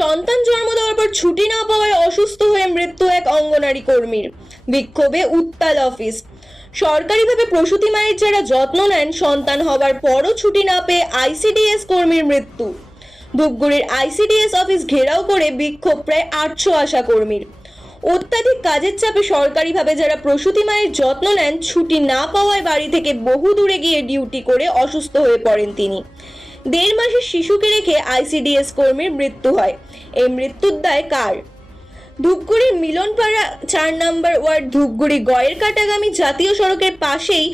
সন্তান জন্ম দেওয়ার পর ছুটি না পাওয়ায় অসুস্থ হয়ে মৃত্যু এক অঙ্গনারী কর্মীর। বিক্ষোভে উত্তাল অফিস। সরকারিভাবে প্রসূতি মায়ের যারা যত্ন নেন, সন্তান হবার পরও ছুটি না পেয়ে আইসিডিএস কর্মীর মৃত্যু। ধূপগুড়ির আইসিডিএস অফিস ঘেরাও করে বিক্ষোভ প্রায় 800 আশা কর্মীর। অত্যাধিক কাজের চাপে সরকারিভাবে যারা প্রসূতি মায়ের যত্ন নেন, ছুটি না পাওয়ায় বাড়ি থেকে বহু দূরে গিয়ে ডিউটি করে অসুস্থ হয়ে পড়েন তিনি। 1.5 মাসের শিশুকে রেখে আইসিডিএস কর্মীর মৃত্যু হয়। এই মৃত্যুর দায় কার? ধূপগুড়ির মিলনপাড়া 4 নম্বর ওয়ার্ড ধূপগুড়ি গয়ের কাটাগামী জাতীয় সড়কের পাশেই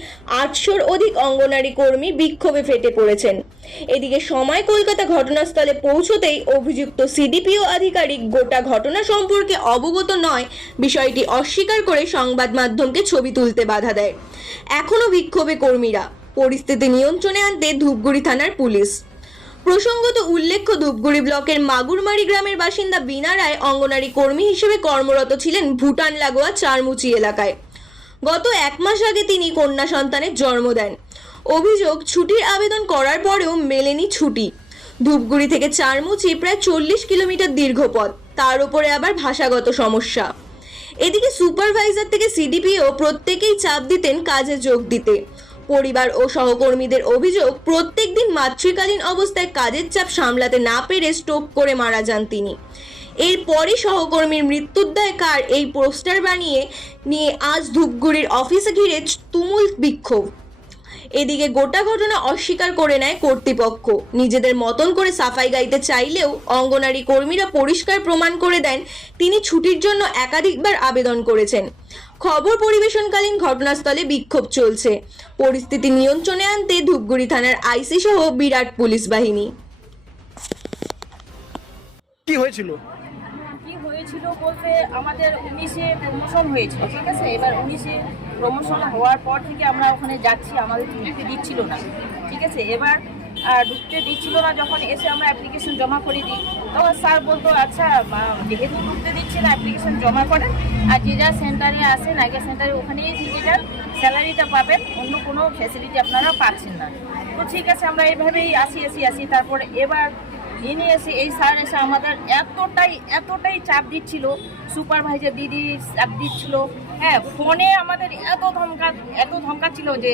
800-র অধিক অঙ্গনারী কর্মী বিক্ষোভে ফেটে পড়েছেন। এদিকে সময় কলকাতা ঘটনাস্থলে পৌঁছতেই অভিযুক্ত সিডিপিও আধিকারিক গোটা ঘটনা সম্পর্কে অবগত নয় বিষয়টি অস্বীকার করে সংবাদ মাধ্যমকে ছবি তুলতে বাধা দেয়। এখনও বিক্ষোভে কর্মীরা। পরিস্থিতি নিয়ন্ত্রণে আনতে ধূপগুড়ি থানার পুলিশ। প্রসঙ্গত উল্লেখ্য, ধূপগুড়ি ব্লকের মাগুরমারি গ্রামের বাসিন্দা বিনা রায় অঙ্গনারী কর্মী হিসেবে কর্মরত ছিলেন ভুটান লাগোয়া চারমুচি এলাকায়। গত 1 মাস আগে তিনি কন্যা সন্তানের জন্ম দেন। অভিযোগ, ছুটির আবেদন করার পরেও মেলেনি ছুটি। ধূপগুড়ি থেকে চারমুচি প্রায় 40 কিলোমিটার দীর্ঘ পথ, তার উপরে আবার ভাষাগত সমস্যা। এদিকে সুপারভাইজার থেকে সিডিপিও প্রত্যেকেই চাপ দিতেন কাজে যোগ দিতে। পরিবার ও সহকর্মীদের অভিযোগ, প্রত্যেকদিন মাতৃকালীন অবস্থায় কাজের চাপ সামলাতে না পেরে স্ট্রোক করে মারা যান তিনি। এরপরই সহকর্মীর মৃত্যুর দায় কার, এই পোস্টার বানিয়ে নিয়ে আজ ধূপগুড়ির অফিসে ঘিরে তুমুল বিক্ষোভ। এদিকে গোটা ঘটনা অস্বীকার করে নেয় কর্তৃপক্ষ। নিজেদের মতন করে সাফাই গাইতে চাইলেও অঙ্গনারী কর্মীরা পরিষ্কার প্রমাণ করে দেন তিনি ছুটির জন্য একাধিকবার আবেদন করেছেন। খবর পরিবেশনকালীন ঘটনাস্থলে বিক্ষোভ চলছে। পরিস্থিতি নিয়ন্ত্রণে আনতে ধূপগুড়ি থানার আইসি সহ বিরাট পুলিশ বাহিনী। কি হয়েছিল বলতে আমাদের 19-এ প্রমোশন হয়েছিল, ঠিক আছে। এবার 19-এ প্রমোশন হওয়ার পর থেকে আমরা ওখানে যাচ্ছি, আমাদের ঢুকতে দিচ্ছিল না, ঠিক আছে। এবার ঢুকতে দিচ্ছিল না, যখন এসে আমরা অ্যাপ্লিকেশন জমা করে দিই, তখন স্যার বলতো আচ্ছা যেহেতু ঢুকতে দিচ্ছে না, অ্যাপ্লিকেশন জমা করেন, আর যে যা সেন্টারে আসেন আগে সেন্টারে ওখানেই যেটা স্যালারিটা পাবেন, অন্য কোনো ফ্যাসিলিটি আপনারা পাচ্ছেন না। তো ঠিক আছে, আমরা এইভাবেই আসি। তারপরে এবার ইনি এসে এই স্যার এসে আমাদের এতটাই চাপ দিচ্ছিল, সুপারভাইজার দিদি চাপ দিচ্ছিল, হ্যাঁ, ফোনে আমাদের এত ধমকাচ্ছিল যে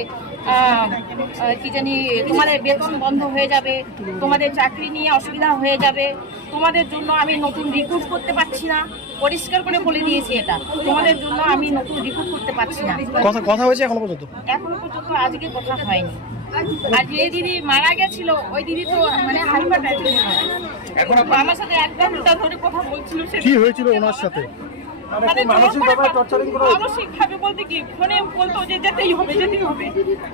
কি জানি তোমাদের বেতন বন্ধ হয়ে যাবে, তোমাদের চাকরি নিয়ে অসুবিধা হয়ে যাবে, তোমাদের জন্য আমি নতুন রিক্রুট করতে পারছি না। পরিষ্কার করে বলে দিয়েছি এটা, তোমাদের জন্য আমি নতুন রিক্রুট করতে পারছি না। কথা হয়েছে এখনো পর্যন্ত আজকে কথা হয়নি। আর যে দিদি মারা গেছিল ওই দিদি তো মানে হাইপার টাইপের, এখন আমার সাথে 1 ঘন্টা ধরে কথা বলছিল। কি হয়েছিল ওনার সাথে? মানসিকভাবে বলতে কি, ফোনে বলতো যে যেতেই হবে।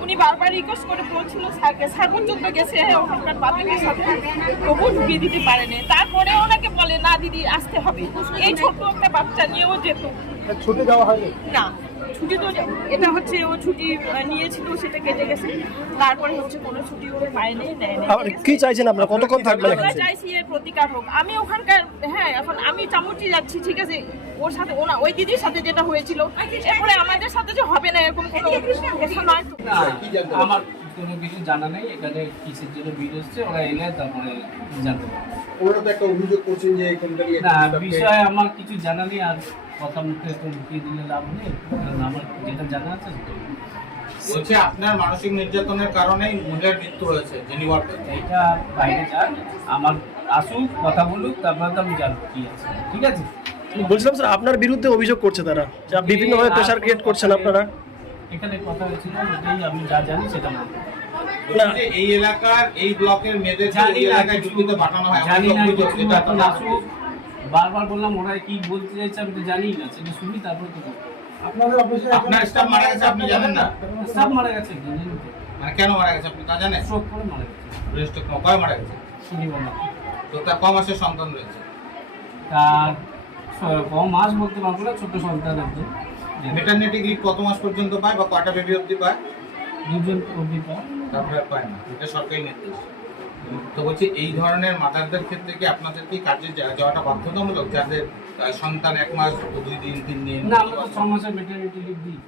উনি বারবার রিকোয়েস্ট করে বলছিল স্যারকে, স্যার পর্যন্ত গেছে ওখানকার পাবলিকের সাথে, তবু ঢুকিয়ে দিতে পারেনি। তারপরে ওনাকে বলে না দিদি আসতে হবে। এই ছোট্ট একটা বাচ্চা নিয়েও যেত। ছুটি দেওয়া হয়নি না, ছুটি তো এটা হচ্ছে ও ছুটি নিয়েছিল, সেটা কেটে গেছে। তারপরে হচ্ছে কোনো ছুটি ও পায়নি, দেয়নি। কি চাইছেন আপনারা, কতক্ষণ থাকবেন? আমরা চাইছি এর প্রতিকার হোক। আমি ওখানকার, হ্যাঁ, এখন আমি চামুচি যাচ্ছি, ঠিক আছে। ওর সাথে ওই দিদির সাথে যেটা হয়েছিল, এরপরে আমাদের সাথে যে হবে না এরকম কোনো কথা নয়। আমার কোনো কিছু জানা নেই, এখানে কিসের জন্য ভিড় হচ্ছে, ওরা এলে তারপরে জানতে পারবে। ওরা তো একটা অভিযোগ করছেন যে না, বিষয়ে আমার কিছু জানা নেই, আর কথা মুখে তো লুকিয়ে দিলে লাভ নেই, কারণ আমার যেটা জানা আছে বলছে আপনার মানসিক নির্যাতনের কারণেই মহিলার মৃত্যু হয়েছে, যিনি ওয়ার্ডে। এইটা বাইরে যান, আমার আসুক, কথা বলুক, তারপরে তো আমি জানবো কি আছে, ঠিক আছে। বলছিলাম স্যার, আপনার বিরুদ্ধে অভিযোগ করছে তারা, যা বিভিন্নভাবে প্রেসার ক্রিয়েট করছেন আপনারা। এখানে কথা হয়েছিল, ওটাই আমি যা জানি সেটা বলবো। এই এলাকার এই ব্লকের মেয়েদের এই এলাকায় ডিউটিতে পাঠানো হয়, জানি না, এটা তো আসুক। বারবার বললাম, ওরা কি বলতে চাইছে আমি তো জানি না, সেটা শুনি তারপর তো আপনাদের অফিসে আপনার স্টাফ মারা গেছে, আপনি জানেন না? স্টাফ মারা গেছে, মানে কেন মারা গেছে আপনি তা জানেন? স্ট্রোক করে মারা গেছে। রেস্টক কয় মারা গেছে? শুনি বললাম তো তার ক মাসের সন্তান রয়েছে? তার কম মাস বলতে পারবো না, ছোট সন্তান আছে। মেটারনিটি লিভ কত মাস পর্যন্ত পায় বা কয়টা বেবি অবধি পায়? 2 অবধি পায়, তারপরে পায় না, এটা সরকারি নির্দেশ। তো বলছি এই ধরনের মাদারদের ক্ষেত্রে কি আপনাদের কি কাজে যাওয়াটা বাধ্যতামূলক, যাদের সন্তান 1 মাস 2 দিন 3 দিন? না, আমরা 6 মাসের মেটারনিটি লিভ দিই।